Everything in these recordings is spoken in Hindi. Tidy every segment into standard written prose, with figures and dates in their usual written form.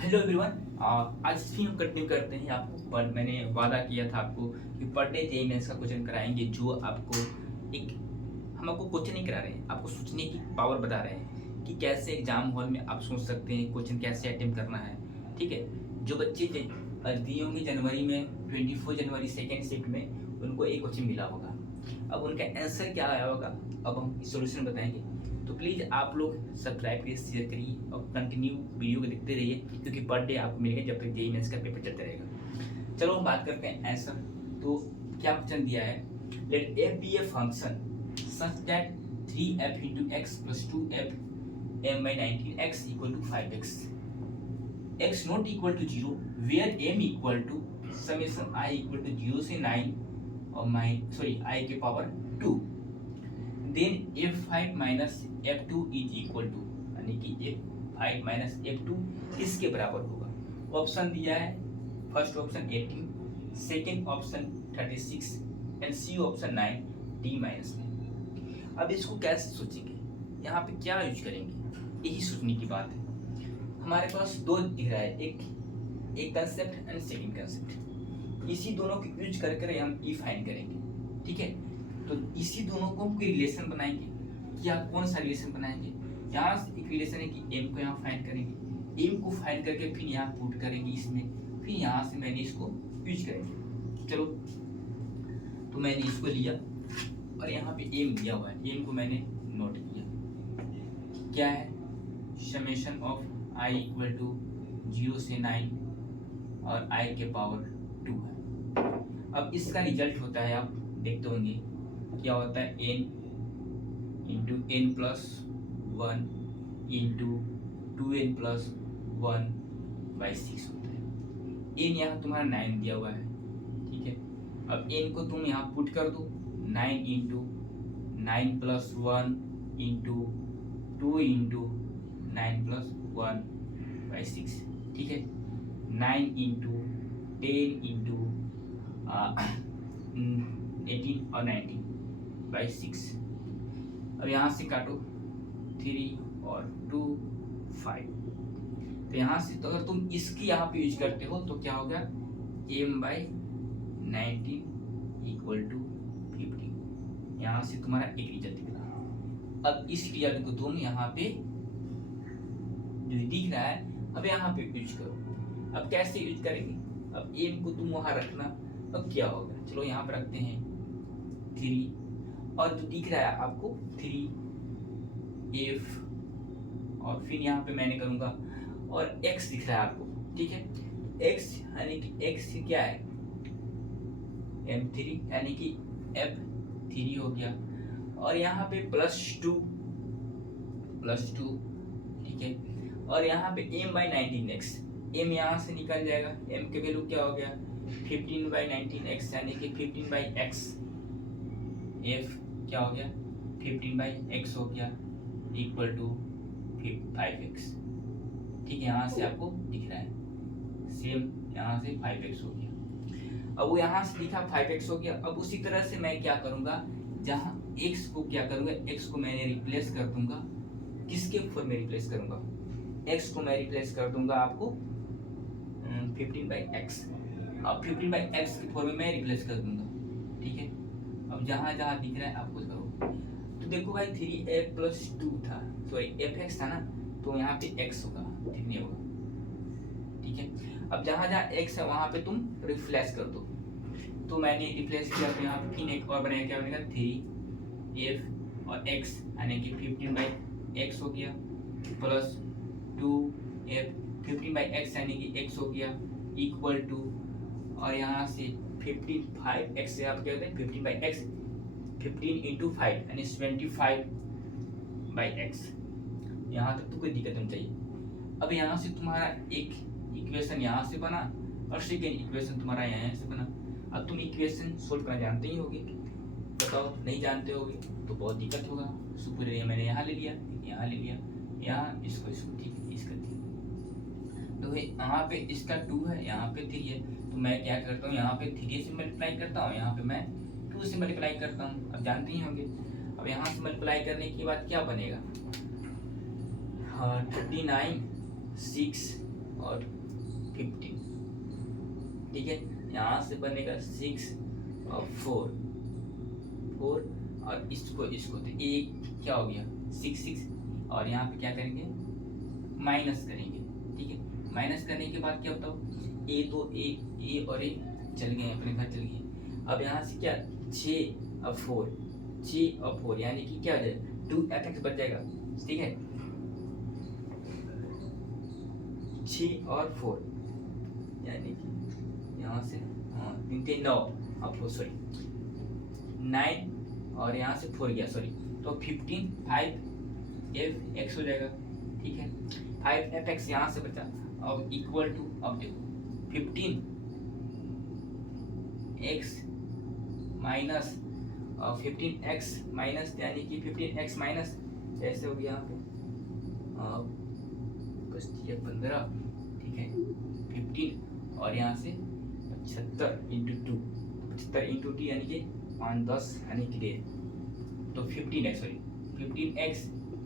Hello everyone. आज भी हम कंटिन्यू करते हैं। आपको पर मैंने वादा किया था आपको कि पर डे जेईई का क्वेश्चन कराएंगे, जो आपको एक हम आपको क्वेश्चन नहीं करा रहे हैं, आपको सोचने की पावर बता रहे हैं कि कैसे एग्जाम हॉल में आप सोच सकते हैं क्वेश्चन कैसे अटेम्प्ट करना है। ठीक है, जो बच्चे दिए होंगे जनवरी में 24 जनवरी सेकेंड शिफ्ट में, उनको एक क्वेश्चन मिला होगा। अब उनका आंसर क्या आया होगा, अब हम सॉल्यूशन बताएंगे। तो प्लीज़ आप लोग सब्सक्राइब करिए, शेयर करिए और कंटिन्यू वीडियो को देखते रहिए, क्योंकि पर डे आपको मिलेगा जब तक जेईई मेंस का पेपर चलता रहेगा। चलो हम बात करते हैं आंसर। तो क्या क्वेश्चन दिया है, let F be a function such that 3f into x plus 2f m by 19x equal to 5x, x not equal to 0 where m equal to summation I equal to 0 से 9 और I के power 2, then f5 minus f2 is equal to, यानी कि f5 माइनस f2 इसके बराबर होगा। ऑप्शन दिया है, first option 18, second option 36 and C option 9, D minus 9। अब इसको कैसे सोचेंगे, यहाँ पे क्या यूज करेंगे, यही सोचने की बात है। हमारे पास दो दिख रहा है, एक कंसेप्ट एंड सेकेंड कंसेप्ट। इसी दोनों को यूज करके हम ई फाइंड करेंगे। ठीक है, तो इसी दोनों को हम कोई रिलेशन बनाएंगे। क्या कौन सा रिलेशन बनाएंगे, यहाँ से एक रिलेशन है कि m को यहाँ फाइंड करेंगे, m को फाइंड करके फिर यहाँ पुट करेंगे इसमें, फिर यहाँ से मैंने इसको यूज करेंगे। चलो, तो मैंने इसको लिया और यहाँ पे m दिया हुआ है, m को मैंने नोट किया। क्या है, summation of i equal to 0 से 9 और i के पावर 2 है। अब इसका रिजल्ट होता है, आप देखते होंगे क्या होता है, n into n plus 1 into 2n plus 1 by 6 होता है। n यहाँ तुम्हारा 9 दिया हुआ है। ठीक है, अब n को तुम यहाँ पुट कर दो, 9 into 9 plus 1 into 2 into 9 plus 1 by 6। ठीक है, 9 इंटू 10 इंटू 18 और 19 बाई 6। अब यहाँ से काटो, 3 और 2 5। तो यहाँ से तो अगर तुम इसकी यहाँ पे यूज करते हो तो क्या होगा, m बाई 19 इक्वल टू 50। यहाँ से तुम्हारा एक रिजल्ट दिख रहा है। अब इस रिजल्ट को तुम यहाँ पे जो दिख रहा है, अब यहाँ पे यूज करो। अब कैसे यूज करेंगे, अब m को तुम वहां रखना, अब क्या होगा, चलो यहाँ पे रखते हैं 3, और जो दिख रहा है आपको 3f, और फिर यहाँ पे मैंने करूँगा, और x दिख रहा है आपको। ठीक है, x यानी कि x क्या है, m3 यानी कि f3 हो गया, और यहाँ पे +2। ठीक है, और यहाँ पे m बाई 19x, m यहाँ से निकल जाएगा, m के वैल्यू क्या हो गया, 15 बाई 19x यानी कि 15 बाई x, f क्या हो गया, 15 बाई x हो गया इक्वल टू 5x। ठीक है, यहाँ से आपको दिख रहा है सेम, यहाँ से 5x हो गया। अब वो यहाँ से लिखा 5x हो गया। अब उसी तरह से मैं क्या करूँगा, जहाँ x को क्या करूँगा, x को मैंने रिप्लेस कर दूंगा, किसके फॉर्म में रिप्लेस करूँगा, x को मैं रिप्लेस कर दूंगा आपको 15 बाई x, अब 15 बाई x के फॉर्म में मैं रिप्लेस कर दूंगा। ठीक है, अब जहाँ जहाँ दिख रहा है आपको करो। तो देखो भाई 3f प्लस 2 था, सॉरी fx था ना, तो यहाँ पे x होगा, ठीक नहीं होगा। ठीक है, अब जहाँ जहाँ x है वहाँ पे तुम रिप्लेस कर दो। तो मैंने रिप्लेस किया, तो यहाँ पे फिर एक और बनेगा, क्या बनेगा 3f और x यानी कि 15 बाई x हो गया, प्लस 2f 15 बाई x यानी कि x हो गया इक्वल टू, और यहाँ से 55x से आप क्या होते हैं 15 बाई x, 15 इंटू 5 यानी 25 बाई x। यहाँ तक तो कोई दिक्कत नहीं चाहिए। अब यहाँ से तुम्हारा एक इक्वेशन यहाँ से बना और सेकेंड इक्वेशन तुम्हारा यहाँ से बना। अब तुम इक्वेशन सोल्व करना जानते ही होगे, बताओ नहीं जानते होगे तो बहुत दिक्कत होगा। सुपर एरिया मैंने यहाँ ले लिया, यहाँ ले लिया, यहाँ इसको ठीक है, इसका तो यहाँ पे इसका 2 है, यहाँ पे 3 है, तो मैं क्या करता हूँ, यहाँ पे 3 से मल्टीप्लाई करता हूँ, यहाँ पे मैं 2 से मल्टीप्लाई करता हूँ। अब जानते ही होंगे, अब यहाँ से मल्टीप्लाई करने के बाद क्या बनेगा, 39 6 और 15, ठीक है। यहाँ से बनेगा 6 और 4 और इसको तो ये क्या हो गया 6 और यहाँ पे क्या करेंगे माइनस करेंगे, ठीक है। माइनस करने के बाद क्या बताओ ए तो ए और ए चल गए अपने घर चल गए। अब यहाँ से क्या 6 और 4 यानी कि क्या हो जाएगा 2fx बच जाएगा, ठीक है। 6 और 4 यानी कि यहाँ से 3 9 अब सॉरी 9 और यहाँ से 4 गया सॉरी, तो 15 5f(x) हो जाएगा, ठीक है। 5f(x) यहाँ से बचा। अब इक्वल टू अब देखो 15x माइनस 15x माइनस यानी कि 15x माइनस ऐसे हो गया यहाँ पे 15, ठीक है। 15 और यहाँ से 75 इंटू 2, 75 इंटू 2 यानी कि 5 10 यानी कि 1.5, तो 15x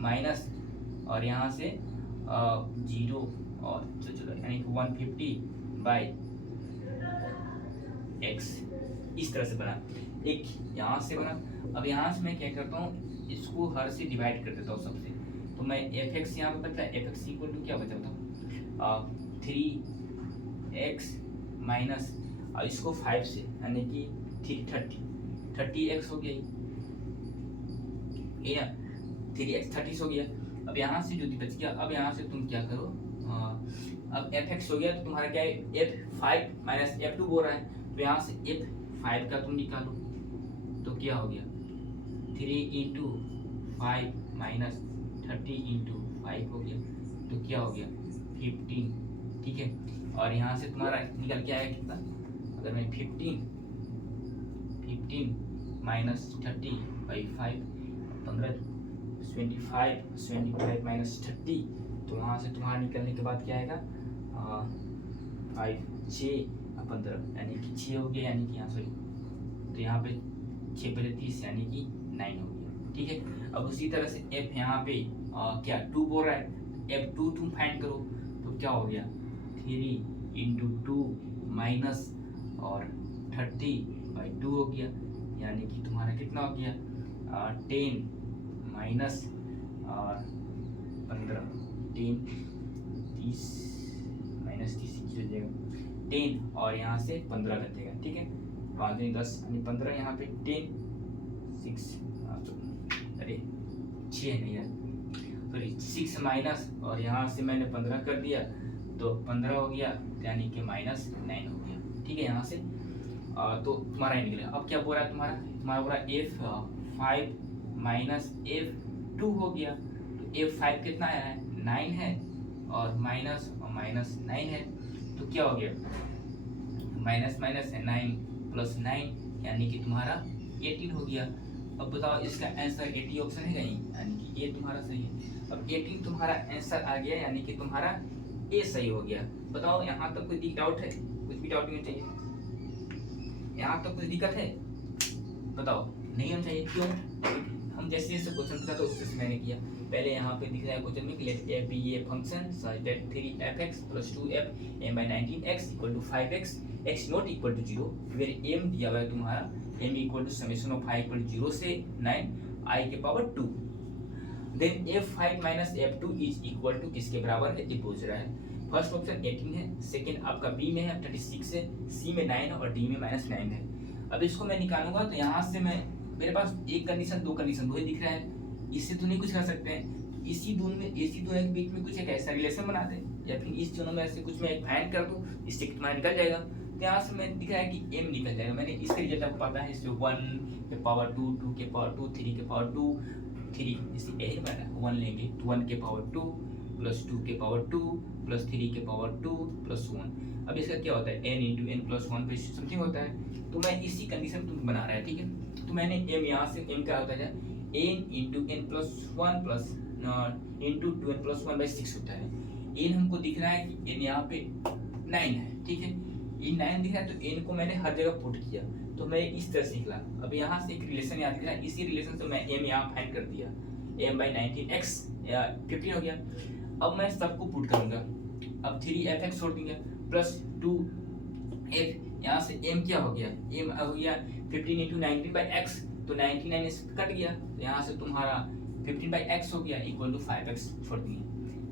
माइनस और यहाँ से 0 और चलो यानी कि 150/x इस तरह से बना, एक यहाँ से बना। अब यहाँ से मैं क्या करता हूँ इसको हर से डिवाइड कर देता हूँ सबसे, तो मैं fx यहाँ पे बचा fx इक्वल टू क्या बचा बताओ 3x माइनस और इसको 5 से यानी कि 30x हो गया ये ना 3x 30 हो गया। अब यहाँ से जो बच गया, अब यहाँ से तुम क्या करो अब fx हो गया तो तुम्हारा क्या है f5 माइनस f2 बोल रहा है, तो यहाँ से f5 का तुम निकालो तो क्या हो गया 3 इंटू 5 माइनस 30 इंटू 5 हो गया, तो क्या हो गया 15, ठीक है। और यहाँ से तुम्हारा निकल के आया कितना, अगर मैं 15 माइनस 30/5 15 25 माइनस 30, तो वहाँ से तुम्हारा निकलने के बाद क्या आएगा 5 6 15 यानी कि 6 हो गया, यानी कि यहाँ सॉरी तो यहाँ पे 6 पहले 30 यानी कि 9 हो गया, ठीक है। अब उसी तरह से f यहाँ पे क्या 2 बोल रहा है, f2 तुम फाइंड करो तो क्या हो गया 3 इंटू 2 माइनस और 30/2 हो गया, यानी कि तुम्हारा कितना हो गया 10 माइनस और 15 10 30 माइनस 30 हो जाएगा 10 और यहाँ से 15 कर देगा, ठीक है। 5 10 यानी 15, यहाँ पे 10 6 अरे 6 नहीं यार सॉरी 6 माइनस और यहाँ से मैंने 15 कर दिया तो 15 हो गया यानी कि माइनस 9 हो गया, ठीक है। यहाँ से तो तुम्हारा ही निकलेगा। अब क्या बोल रहा है तुम्हारा बोल रहा है f5 माइनस f2 हो गया, तो f5 कितना है 9 है और माइनस 9 है, तो क्या हो गया माइनस है 9 प्लस 9 यानी कि तुम्हारा 18 हो गया। अब बताओ इसका आंसर 80 ऑप्शन है कहीं, यानी कि ये तुम्हारा सही है। अब 18 तुम्हारा आंसर आ गया यानी कि तुम्हारा ए सही हो गया। बताओ यहाँ तक कोई डाउट है, कुछ भी डाउट नहीं चाहिए, यहाँ तक कुछ दिक्कत है बताओ, नहीं होना चाहिए। क्यों, हम जैसे जैसे क्वेश्चन था तो उससे मैंने किया। पहले यहाँ पे दिख रहा है क्वेश्चन में कि late f be a function such that 3fx plus 2f m/19x equal to 5x x not equal to 0, where m दिया हुआ है तुम्हारा m equal to summation of i equal to 0 से 9 i के power 2, then f5 minus f2 is equal to किसके बराबर है, ये पूछ रहा है। फर्स्ट ऑप्शन 18 है, सेकंड आपका बी में है 36 है, सी में 9 है और डी में -9 है। अब इसको मैं निकालूंगा तो यहाँ से मैं मेरे पास एक कंडीशन दो कंडीशन वही दिख रहा है, इससे तो नहीं कुछ कर सकते हैं। इसी दोनों के बीच में कुछ एक ऐसा रिलेशन बना दे या फिर इस दोनों में ऐसे कुछ मैं एक फाइंड कर दूं, इससे तुम्हारा निकल जाएगा। तो यहाँ से मैं दिख रहा है कि m निकल जाएगा। मैंने इसका रिजल्ट आपको पता है, इससे 1 के पावर 2 2 के पावर 2 3 के पावर 2 3 इसे यही बना 1 लेंगे तो 1 के पावर 2 प्लस 2 के पावर 2 प्लस 3 के पावर 2 प्लस 1। अब इसका क्या होता है n इंटू n प्लस 1 पे समथिंग होता है, तो मैं इसी कंडीशन तुम बना रहा है, ठीक है। तो मैंने m यहाँ से m क्या होता है n into n plus 1 plus into 2n plus 1/6 होता है। n हमको दिख रहा है कि n यहाँ पे 9 है, ठीक है। ये 9 दिख रहा है तो n को मैंने हर जगह पुट किया तो मैं इस तरह से निकला। अब यहाँ से एक रिलेशन याद दिख रहा है, इसी रिलेशन से मैं m यहाँ फाइंड कर दिया, m/19x 15 हो गया। अब मैं सबको पुट करूंगा। अब 3f(x) छोड़ देंगे प्लस 2f, यहाँ से m क्या हो गया, m हो गया 15 इंटू 19/x, तो 99 इससे कट गया, तो यहाँ से तुम्हारा 15/x हो गया इक्वल टू 5x छोड़ दिए।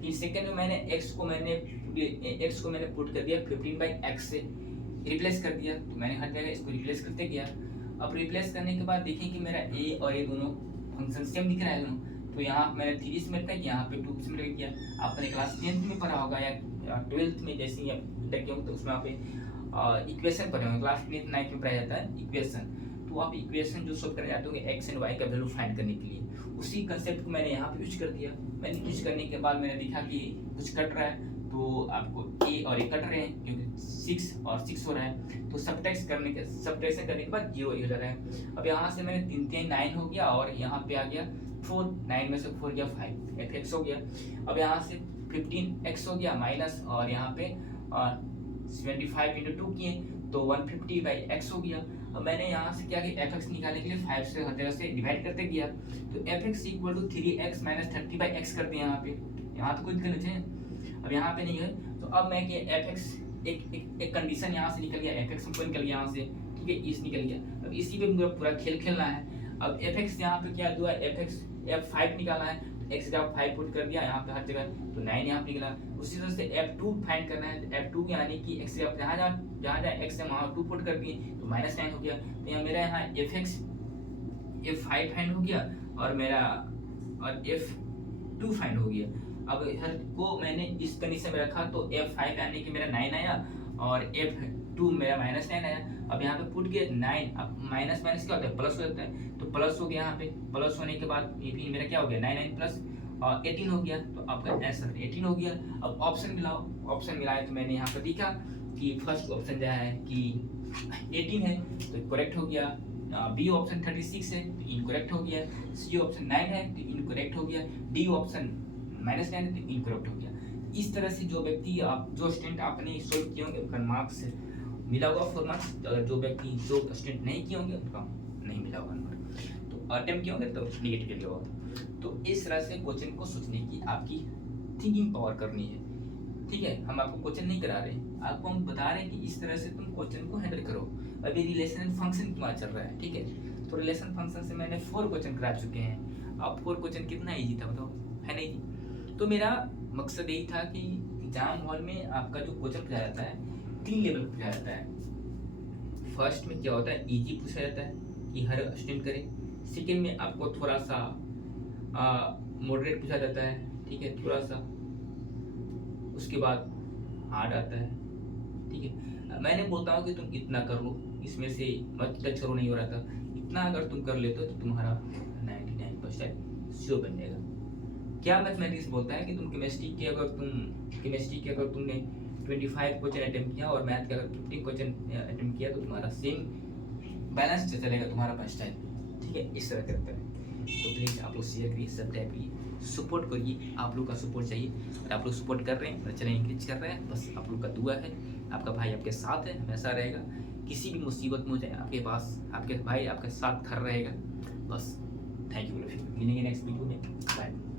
फिर सेकंड में मैंने x को मैंने पुट कर दिया 15/x से रिप्लेस कर दिया, तो मैंने हर जगह इसको रिप्लेस करते गया। अब रिप्लेस करने के बाद देखें कि मेरा a और a दोनों फंक्शन सेम दिख रहा है दोनों, तो यहाँ मैंने 3 से मल्टीप्लाई किया, यहाँ पे 2 से मल्टीप्लाई किया। आपने क्लास 10th में पढ़ा होगा या 12th में, जैसे ही लगे हो तो उसमें आप इक्वेशन पढ़े होंगे, क्लास 10th 9th में पढ़ाया जाता है इक्वेशन। तो आप इक्वेशन जो सॉल्व करने जाते होंगे एक्स एंड वाई का वैल्यू फाइंड करने के लिए, उसी कंसेप्ट को मैंने यहाँ पे यूज कर दिया। मैंने यूज करने के बाद मैंने देखा कि कुछ कट रहा है, तो आपको a और a कट रहे हैं क्योंकि 6 और 6 हो रहा है, तो सब्ट्रैक्शन करने के बाद 0 हो जा रहा है। अब यहाँ से मैंने 3 3 9 हो गया और यहाँ पे आ गया 4, 9 में से 4 गया 5, fx हो गया। अब यहाँ से 15x हो गया माइनस, और यहाँ पे 75 इंटू 2 किए तो 150/x हो गया। अब मैंने यहाँ से क्या किया, fx निकालने के लिए 5 से हर जगह से डिवाइड करते गया, तो fx equal to 3x minus 30/x कर दिया यहाँ पे। यहाँ तो कोई दिक्कत नहीं है, अब यहाँ पे नहीं है, तो अब मैं क्या fx एक कंडीशन यहाँ से निकल गया, fx हमको निकल गया यहाँ से, ठीक है, इस निकल गया। अब इसी पे मुझे पूरा खेल खेलना है। अब fx यहाँ पे क्या हुआ, fx f5 निकालना है, x का 5 पुट कर दिया यहाँ पे हर जगह, तो 9 यहाँ पे निकला। उसी तरह से f2 फाइंड करना है, तो f2 यानी कि x का जहाँ जहाँ x है वहाँ 2 पुट कर दिए तो -9 हो गया। तो यहाँ मेरा यहाँ fx f5 फाइंड हो गया और मेरा और f2 फाइंड हो गया। अब हर को मैंने इस कंडीशन में रखा, तो f5 यानी कि मेरा 9 आया और f2 मेरा -9 आया। अब यहाँ पे पुट के 9, अब माइनस माइनस क्या होता है, प्लस हो जाता है, तो प्लस हो गया यहाँ पे। प्लस होने के बाद ये भी मेरा क्या हो गया, 9 प्लस 18 हो गया, तो आपका आंसर 18 हो गया। अब ऑप्शन मिलाओ, ऑप्शन मिलाए तो मैंने यहाँ पे देखा कि फर्स्ट ऑप्शन जो है कि 18 है तो करेक्ट हो गया, बी ऑप्शन 36 है तो इनकरेक्ट हो गया, सी ऑप्शन 9 है तो इनकरेक्ट हो गया, डी ऑप्शन -9 है तो इनकरेक्ट हो गया। इस तरह से जो व्यक्ति जो स्टूडेंट आपने सोल्व किए होंगे उनका मार्क्स मिला होगा 4 मार्क्स, अगर जो व्यक्ति जो स्टूडेंट नहीं किए होंगे उनका नहीं मिला होगा नंबर, तो अटेम्प्ट किए होंगे तो नेगेटिव लिया होगा। तो इस तरह से क्वेश्चन को सोचने की आपकी थिंकिंग पावर करनी है, ठीक है। हम आपको क्वेश्चन नहीं करा रहे, आपको हम बता रहे हैं कि इस तरह से तुम क्वेश्चन को हैंडल करो। अभी रिलेशन फंक्शन क्यों चल रहा है, ठीक है, तो रिलेशन फंक्शन से मैंने 4 क्वेश्चन करा चुके हैं। अब 4 क्वेश्चन कितना ईजी था बताओ, है नहीं। तो मेरा मकसद यही था कि एग्जाम हॉल में आपका जो क्वेश्चन पूछा जाता है 3 लेवल पूछा जाता है। फर्स्ट में क्या होता है, इजी पूछा जाता है कि हर स्टूडेंट करे। सेकेंड में आपको थोड़ा सा मॉडरेट पूछा जाता है, ठीक है, थोड़ा सा। उसके बाद हार्ड आता है, ठीक है। मैंने बोलता हूँ कि तुम इतना कर लो, इसमें से मत टच करो, नहीं हो रहा था इतना, अगर तुम कर लेते हो तो तुम्हारा 99% श्योर बन जाएगा। क्या मैथमेटिक्स बोलता है कि तुम केमिस्ट्री के अगर तुमने 25 क्वेश्चन अटेम्प्ट किया और मैथ के अगर 50 क्वेश्चन अटेम्प्ट किया तो तुम्हारा सेम बैलेंस चलेगा तुम्हारा परसेंटाइल, ठीक है, इस तरह करता है। तो प्लीज़ आप लोग शेयर करिए, सब्सक्राइब करिए, सपोर्ट करिए, आप लोग का सपोर्ट चाहिए और आप लोग सपोर्ट कर रहे हैं, मेरा चैनल इंक्रीज कर रहे हैं, बस आप लोग का दुआ है। आपका भाई आपके साथ है, हमेशा रहेगा, किसी भी मुसीबत में हो जाए आपके पास आपके भाई आपके साथ खड़ा रहेगा। बस थैंक यू, मिलेंगे नेक्स्ट वीडियो में, बाय।